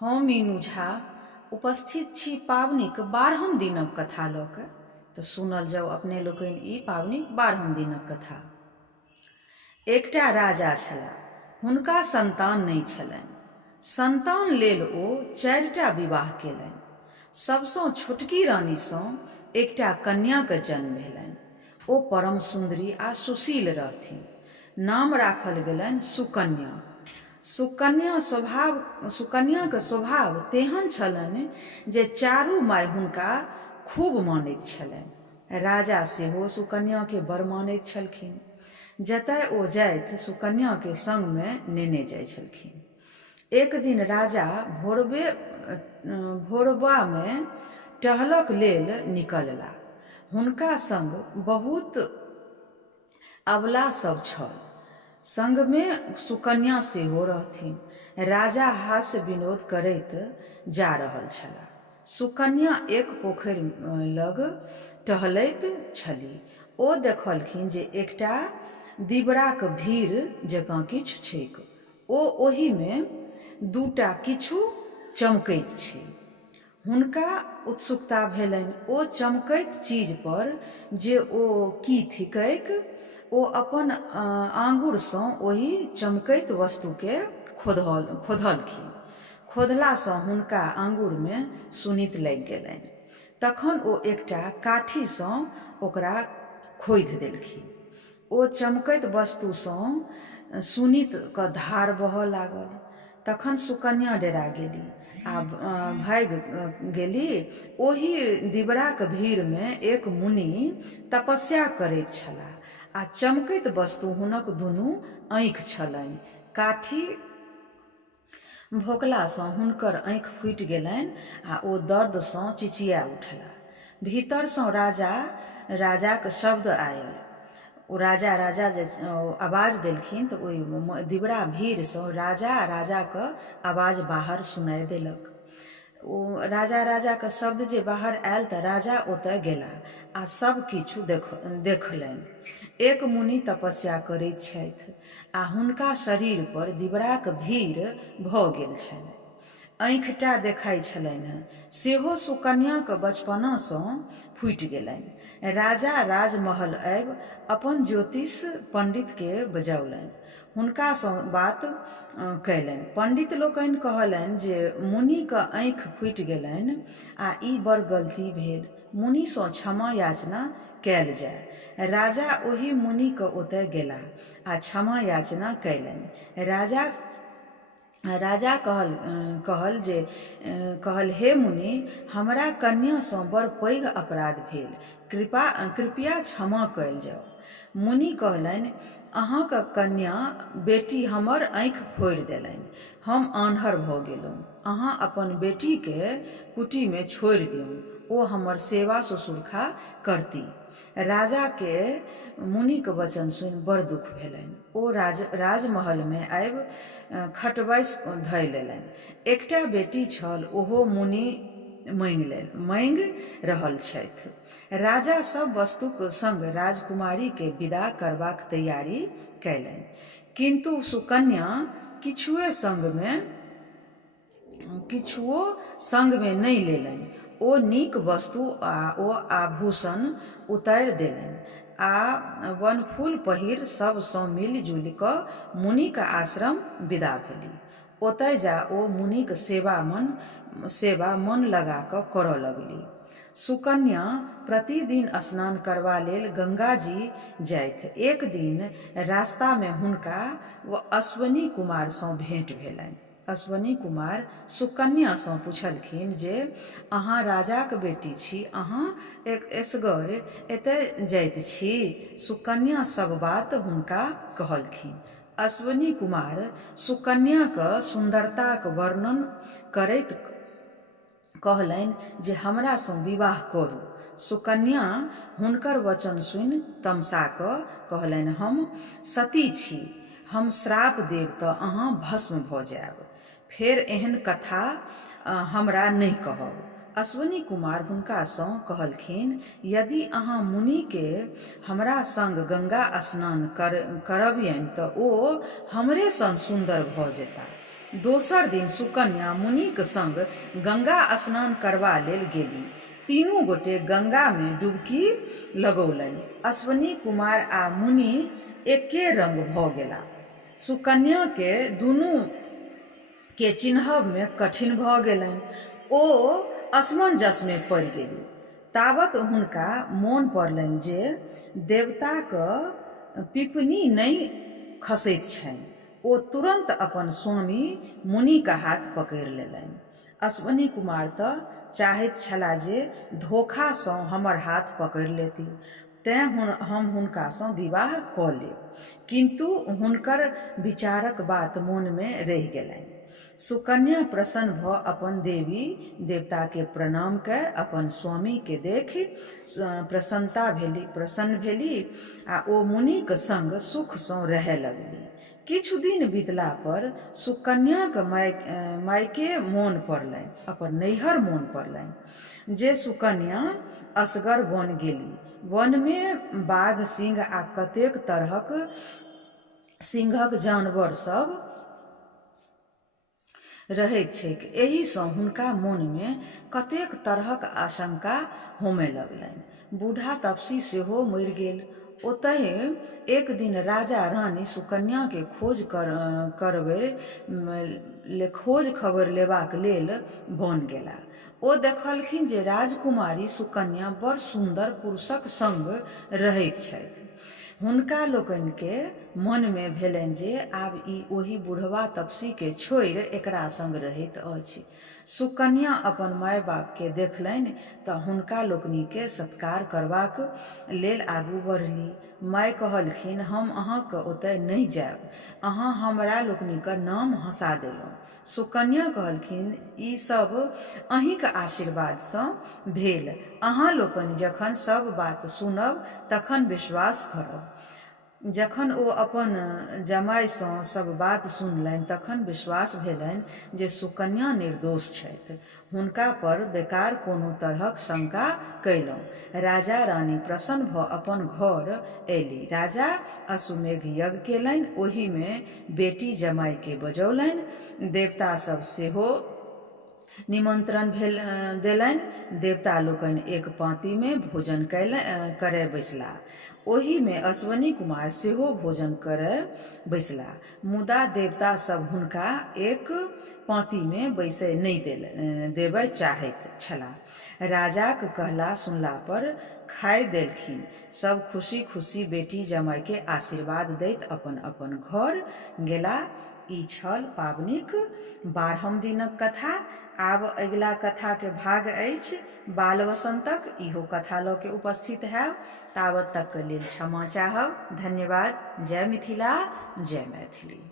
हम मीनू झा उपस्थित छी पावनिक 12हम दिनक कथा लऽ कऽ। तऽ सुनल जाउ अपने लोकनि ई पावनिक 12हम दिनक कथा। एकटा राजा छलाह, हुनका संतान नहि छलनि। संतान लेल ओ 4टा विवाह केलनि। सबसँ छोटकी रानीसँ एकटा कन्याके जन्म भेलनि। ओ परम सुन्दरी आ सुशील रहथिन। नाम राखल गेलनि सुकन्या। सुकन्याके स्वभाव तेहन छलनि जे चारू माय हुनका खूब मानैत छलनि। राजा सेहो सुकन्याके बड़ मानैत छलखिन। जतय ओ जाथि सुकन्याके संगमे नेने जाइ छलखिन। एक दिन राजा भोरबामे टहलक लेल निकलला। हुनका संग बहुत अबला सब छल। संगमे सुकन्या सेहो रहथिन। राजा हास्य विनोद करैत जा रहल छलाह। सुकन्या एक पोखरि लग टहलैत छलीह। ओ देखलखिन जे एकटा दिबराक भीड़ जकाँ किछु छैक। ओ ओहिमे 2टा किछु चमकैत छै। हुनका उत्सुकता भेलनि। ओ चमकैत चीज पर जे ओ की थिकैक, ओ अपन आँगुरसँ ओहि चमकैत वस्तुके खोधलखिन। खोधलासँ हुनका आँगुरमे सुन्नति लागि गेलनि। तखन ओ एकटा काठीसँ ओकरा खोधि देलखिन। ओ चमकैत वस्तुसँ सुन्नतिक धार बहऽ लागल। तखन सुकन्या डेरा गेली आ भागि गेली। ओहि दिबराक भीड़मे एक मुनि तपस्या करैत छलाह आ चमकैत वस्तु हुनक दुनू आँखि छलनि। काठी भोंकलासँ हुनकर आँखि फूटि गेलनि आ ओ दर्दसँ चिचिया उठलाह। भीतरसँ राजाक शब्द आयल। ओ राजा जे आवाज देलखिन तऽ ओहि दिबरा भीड़सँ राजाके आवाज बाहर सुनाइ देलक। ओ राजाके शब्द जे बाहर आयल तऽ राजा ओतय गेलाह आ सब किछु देखलनि। एक मुनि तपस्या करैत छथि आ हुनका शरीर पर दिबराक भीड़ भऽ गेल छनि। आँखिटा देखाइ छलनि। सेहो सुकन्याक बचपनासँ फूटि गेलनि। राजा राजमहल आबि अपन ज्योतिष पंडितके बजौलनि। हुनकासँ बात कयलनि। पंडित लोकनि कहलनि जे मुनिक आँखि फूटि गेलनि आ ई बड़ गलती भेल। मुनिसँ क्षमा याचना कयल जाय। राजा ओहि मुनिक ओतय गेलाह आ क्षमा याचना कयलनि। राजा कहल हे मुनि, हमरा कन्यासँ बड़ पैघ अपराध भेल। कृपया क्षमा कयल जाओ। मुनि कहलनि, अहाँक कन्या बेटी हमर आँखि फोड़ि देलनि। हम आन्हर भऽ गेलहुँ। अहाँ अपन बेटीके कुटीमे छोड़ि दियौन। ओ हमर सेवा शुश्रूषा करती। राजाके मुनिक वचन सुनि बड़ दुख भेलनि। ओ राजमहलमे आबि खटबैस धऽ लेलनि। एकटा बेटी छल, ओहो मुनि माँगि रहल छथि। राजा सब वस्तुक संग राजकुमारीके विदा करबाक तैयारी कयलनि, किन्तु सुकन्या किछुओ संगमे नहि लेलनि। ओ नीक वस्तु ओ आभूषण उतारि देलनि आ वनफूल पहिर सबसँ मिलि जुलि कऽ मुनिक आश्रम विदा भेली। ओतय जा ओ मुनिक सेवा मन लगा कऽ करऽ लगली। सुकन्या प्रतिदिन स्नान करबा लेल गंगा जी जाथि। एक दिन रास्तामे हुनका अश्वनी कुमारसँ भेंट भेलनि। अश्वनी कुमार सुकन्यासँ पुछलखिन जे अहाँ राजाक बेटी छी, अहाँ एसगर एतय जाइत छी? सुकन्या सब बात हुनका कहलखिन। अश्वनी कुमार सुकन्याक सुन्दरताक वर्णन करैत कहलनि जे हमरासँ विवाह करू। सुकन्या हुनकर वचन सुनि तमसा कऽ कहलनि, हम सती छी। हम श्राप देब तऽ अहाँ भस्म भऽ जायब। फेर एहन कथा हमरा नहि कहब। अश्वनी कुमार हुनकासँ कहलखिन, यदि अहाँ मुनिके हमरा संग गंगा स्नान करबियनि तऽ ओ हमरे सन सुन्दर भऽ जेताह। दोसर दिन सुकन्या मुनिक संग गंगा स्नान करबा लेल गेली। तीनू गोटे गंगा में डुबकी लगौलनि। अश्विनी कुमार आ मुनि एके रंग भ गेला। सुकन्या के दुनू के चिन्हब में कठिन भ गेलनि। ओ असमंजस में पड़ि गेली। ताबत हुनका मोन पड़लनि जे देवताक पिपनी नहि खसैत छनि। ओ तुरंत अपन स्वामी मुनिक हाथ पकड़ि लेलनि। अश्विनी कुमार तऽ चाहैत छलाह जे धोखासँ हमर हाथ पकड़ि लेती, तेँ हम हुनकासँ विवाह कऽ लेब, किन्तु हुनकर विचारक बात मोनमे रहि गेलनि। सुकन्या प्रसन्न भऽ अपन देवी देवता के प्रणाम कऽ अपन स्वामी के देखि प्रसन्न भेली आ ओ मुनिक संग सुख सँ रहय लगली। किछु दिन बीतला पर सुकन्याक मायके मोन पड़लनि, अपन नैहर मोन पड़लनि, जे सुकन्या असगर वन गेली। वन में बाघ, सिंह आ कतेक तरहक सिंहक जानवर सब रहैत छैक। एहिसँ हुनका मोनमे कतेक तरहक आशंका होमय लगलनि। बूढ़ा तपसी सेहो मरि गेल। ओतहि एक दिन राजा रानी सुकन्या के खोज खबर लेबाक लेल वन गेला। ओ देखलखिन जे राजकुमारी सुकन्या बड़ सुन्दर पुरुषक संग रहैत छथि। हुनका लोकनि के मन में भेलनि जे आब ई ओही बुढ़वा तपसी के छोड़ि एकरा संग रहैत अछि। सुकन्या अपन माय बाप के देखलनि तऽ हुनका लोकनि के सत्कार करबाक लेल आगू बढ़ली। माय कहलखिन, हम अहाँक ओतय नहि जायब, अहाँ हमरा लोकनिक नाम हँसा देलहुँ। सुकन्या कहलखिन, ई सब अहींक आशीर्वादसँ भेल। अहाँ लोकनि जखन सब बात सुनब तखन विश्वास करब। जखन ओ अपन जमाइसँ सब बात सुनलनि तखन विश्वास भेलनि जे सुकन्या निर्दोष छथि। हुनका पर बेकार कोनो तरहक शंका कयलहुँ। राजा रानी प्रसन्न भऽ अपन घर अयली। राजा अश्वमेघ यज्ञ केलनि, ओहि में बेटी जमाई के बजौलनि। देवता सब सेहो निमंत्रण देलनि। देवता लोकनि एक पाँति में भोजन करय बैसला। ओहि में अश्विनी कुमार सेहो भोजन करय बैसला, मुदा देवता सब हुनका एक पाँति में बैसय नहि देबय चाहैत छलाह। राजाक कहला सुनला पर खाय देलखिन। सब खुशी खुशी बेटी जमाई के आशीर्वाद दैत अपन अपन घर गेला। ई छल पाबनिक 12म दिनक कथा। आब अगिला कथा के भाग अछि बाल वसंतक। इहो कथा लऽ के उपस्थित हैब। ताबत तक के लेल क्षमा चाहब। धन्यवाद। जय मिथिला, जय मैथिली।